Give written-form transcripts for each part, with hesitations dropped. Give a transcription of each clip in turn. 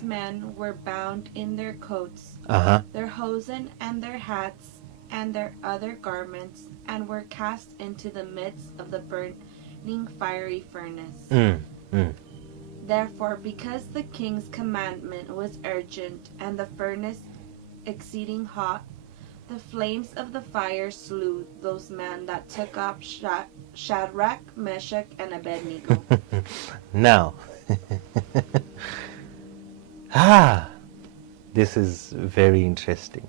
these men were bound in their coats, their hosen and their hats, and their other garments, and were cast into the midst of the burning fiery furnace. Therefore, because the king's commandment was urgent, and the furnace exceeding hot, the flames of the fire slew those men that took up Shadrach, Meshach, and Abednego. Now, this is very interesting.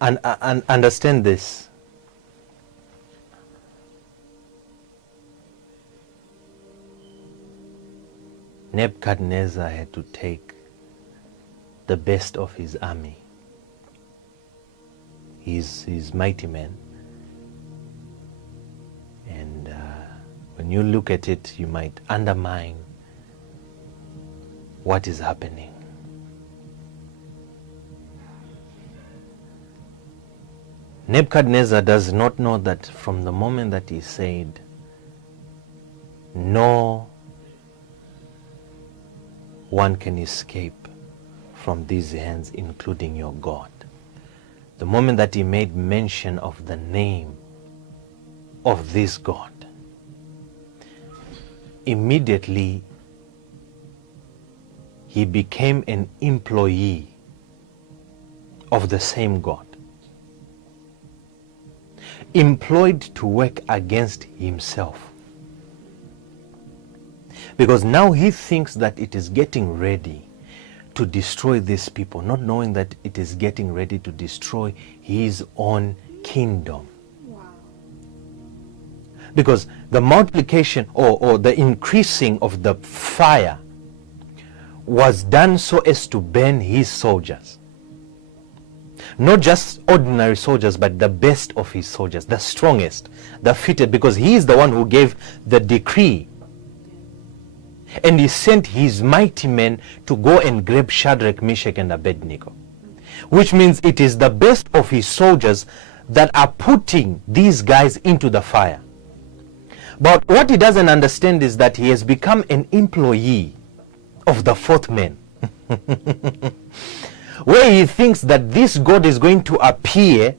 And understand this. Nebuchadnezzar had to take the best of his army, his mighty men. And when you look at it, you might undermine what is happening. Nebuchadnezzar does not know that from the moment that he said, no one can escape from these hands, including your God. The moment that he made mention of the name of this God, immediately he became an employee of the same God, employed to work against himself. Because now he thinks that it is getting ready to destroy these people, not knowing that it is getting ready to destroy his own kingdom. Wow. Because the multiplication or the increasing of the fire was done so as to burn his soldiers. Not just ordinary soldiers, but the best of his soldiers, the strongest, the fittest, because he is the one who gave the decree. And he sent his mighty men to go and grab Shadrach, Meshach, and Abednego. Which means it is the best of his soldiers that are putting these guys into the fire. But what he doesn't understand is that he has become an employee of the fourth man. Where he thinks that this God is going to appear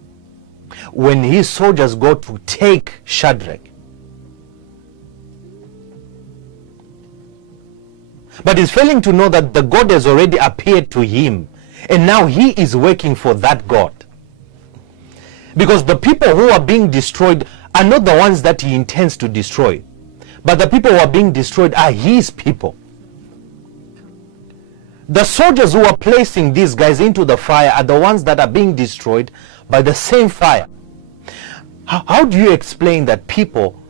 when his soldiers go to take Shadrach. But he's failing to know that the God has already appeared to him, and now he is working for that God. Because the people who are being destroyed are not the ones that he intends to destroy, but the people who are being destroyed are his people. The soldiers who are placing these guys into the fire are the ones that are being destroyed by the same fire. How do you explain that people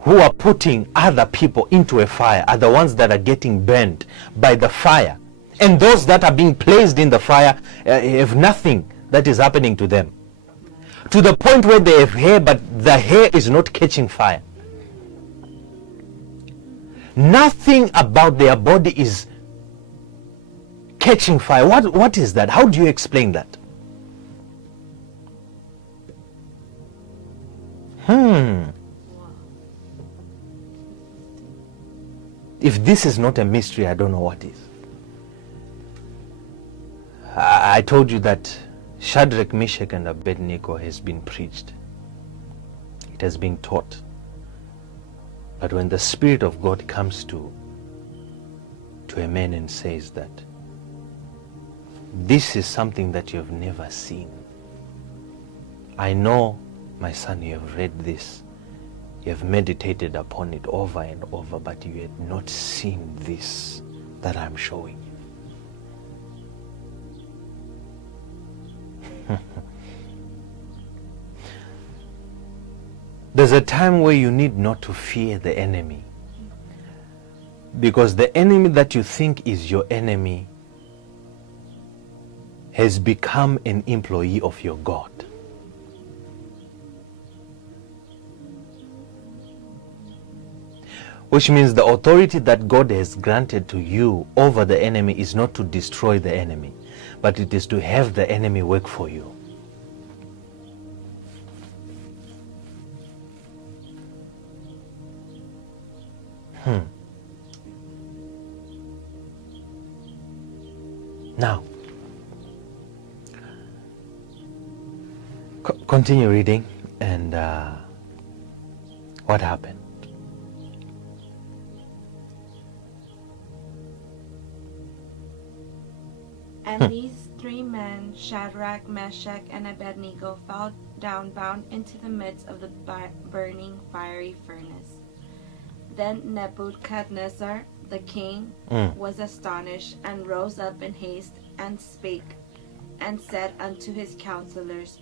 who are putting other people into a fire are the ones that are getting burned by the fire, and those that are being placed in the fire have nothing that is happening to them, to the point where they have hair, but the hair is not catching fire? Nothing about their body is catching fire. What is that? How do you explain that? If this is not a mystery, I don't know what is. I told you that Shadrach, Meshach, and Abednego has been preached. It has been taught. But when the Spirit of God comes to a man and says that this is something that you have never seen. I know, my son, you have read this. You have meditated upon it over and over, but you had not seen this that I'm showing you. There's a time where you need not to fear the enemy, because the enemy that you think is your enemy has become an employee of your God. Which means the authority that God has granted to you over the enemy is not to destroy the enemy, but it is to have the enemy work for you. Now, continue reading, and what happened? And these 3 men, Shadrach, Meshach, and Abednego, fell down bound into the midst of the burning fiery furnace. Then Nebuchadnezzar, the king, was astonished, and rose up in haste, and spake, and said unto his counselors,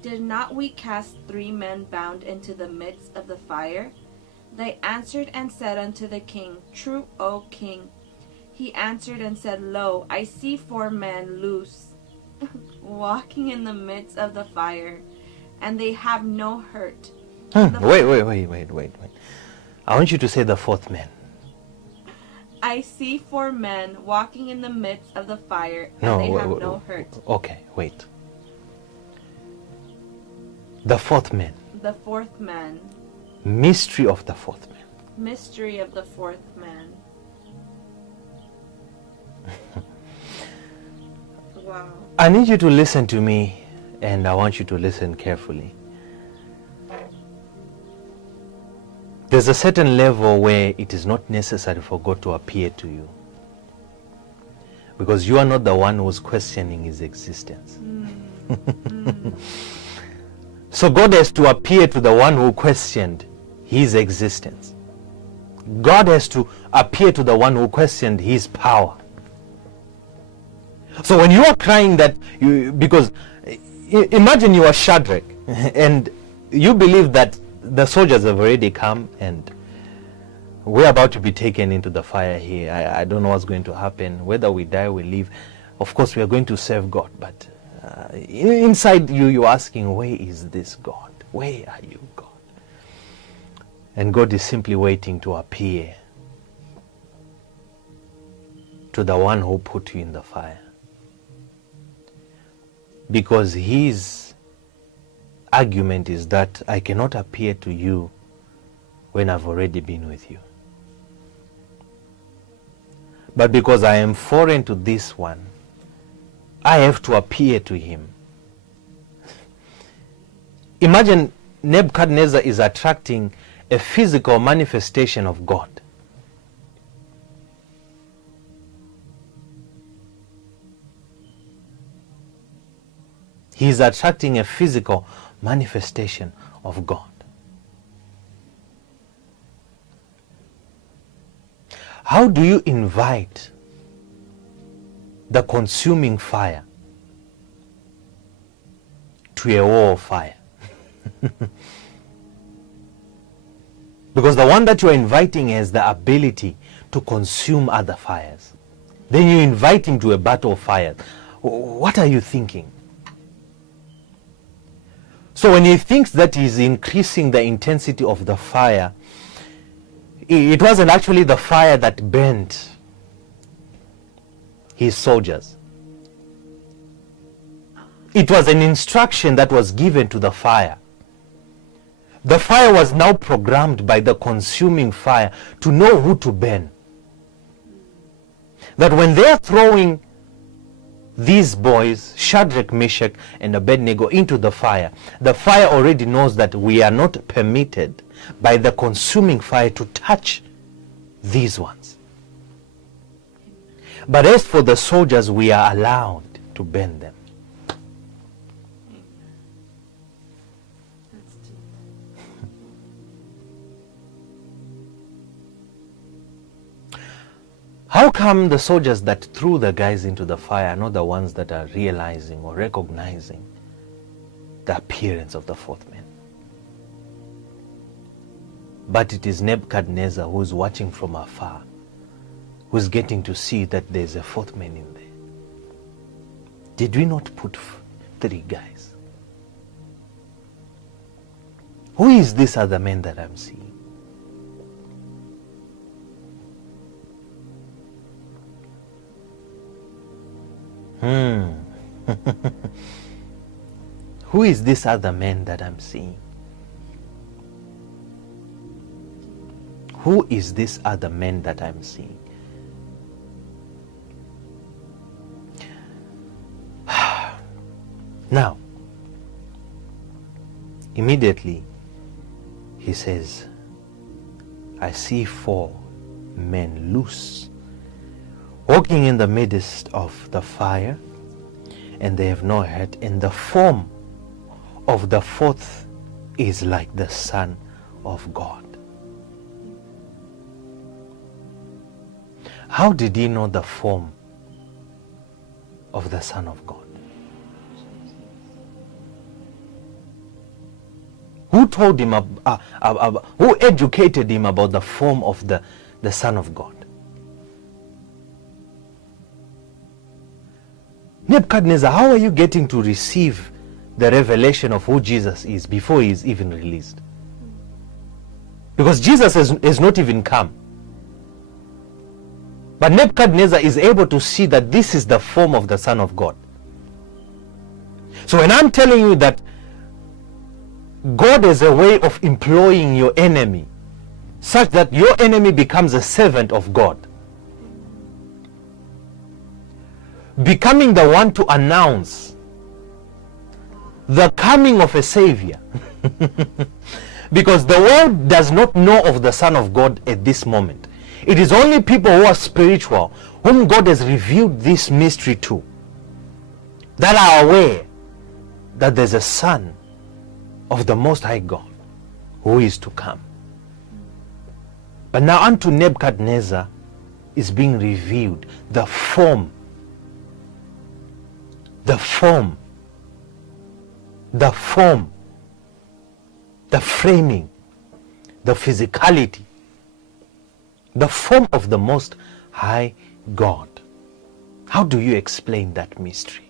Did not we cast 3 men bound into the midst of the fire? They answered and said unto the king, True, O king. He answered and said, Lo, I see 4 men loose, walking in the midst of the fire, and they have no hurt. Wait. I want you to say the 4th man. I see 4 men walking in the midst of the fire, and they have no hurt. Okay, wait. The 4th man. The 4th man. Mystery of the 4th man. Mystery of the 4th man. Wow. I need you to listen to me, and I want you to listen carefully. There's a certain level where it is not necessary for God to appear to you, because you are not the one who's questioning his existence. So God has to appear to the one who questioned his existence. God has to appear to the one who questioned his power. So when you are crying that because imagine you are Shadrach and you believe that the soldiers have already come and we're about to be taken into the fire here. I don't know what's going to happen. Whether we die, we live. Of course, we are going to serve God. But inside you're asking, where is this God? Where are you, God? And God is simply waiting to appear to the one who put you in the fire. Because his argument is that I cannot appear to you when I've already been with you. But because I am foreign to this one, I have to appear to him. Imagine Nebuchadnezzar is attracting a physical manifestation of God. He is attracting a physical manifestation of God. How do you invite the consuming fire to a wall of fire? Because the one that you are inviting has the ability to consume other fires. Then you invite him to a battle of fire. What are you thinking? So when he thinks that he's increasing the intensity of the fire, it wasn't actually the fire that burned his soldiers. It was an instruction that was given to the fire. The fire was now programmed by the consuming fire to know who to burn. That when they are throwing these boys, Shadrach, Meshach, and Abednego, into the fire already knows that we are not permitted by the consuming fire to touch these ones. But as for the soldiers, we are allowed to burn them. How come the soldiers that threw the guys into the fire are not the ones that are realizing or recognizing the appearance of the 4th man? But it is Nebuchadnezzar who's watching from afar, who's getting to see that there's a 4th man in there. Did we not put 3 guys? Who is this other man that I'm seeing? Who is this other man that I'm seeing? Who is this other man that I'm seeing? Now, immediately he says, I see 4 men loose, walking in the midst of the fire, and they have no head, and the form of the 4th is like the Son of God. How did he know the form of the Son of God? Who told him, who educated him about the form of the Son of God? Nebuchadnezzar, how are you getting to receive the revelation of who Jesus is before he is even released? Because Jesus has not even come. But Nebuchadnezzar is able to see that this is the form of the Son of God. So when I'm telling you that God is a way of employing your enemy such that your enemy becomes a servant of God, becoming the one to announce the coming of a Savior. Because the world does not know of the Son of God at this moment. It is only people who are spiritual, whom God has revealed this mystery to, that are aware that there's a Son of the Most High God who is to come. But now unto Nebuchadnezzar is being revealed the form, the framing, the physicality, the form of the Most High God. How do you explain that mystery?